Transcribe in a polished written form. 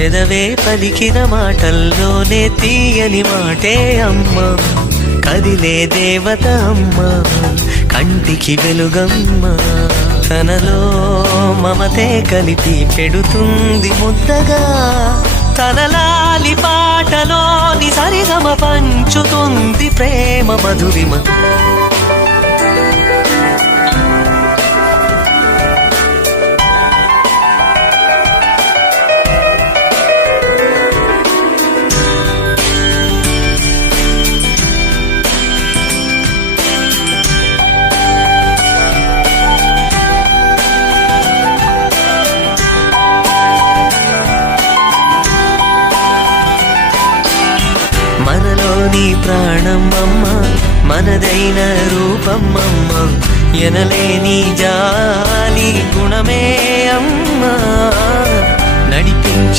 పెదవే పలికిన మాటల్లోనే తీయని మాటే అమ్మ, కదిలే దేవత అమ్మ, కంటికి వెలుగమ్మ. తనలో మమతే కలిపి పెడుతుంది ముద్దగా, తనలాలి పాటలోని సరిగమ పంచుతుంది ప్రేమ మధురిమ. మనలోని ప్రాణం అమ్మ, మనదైన రూపం అమ్మ, ఎనలేని జాలి గుణమే అమ్మ.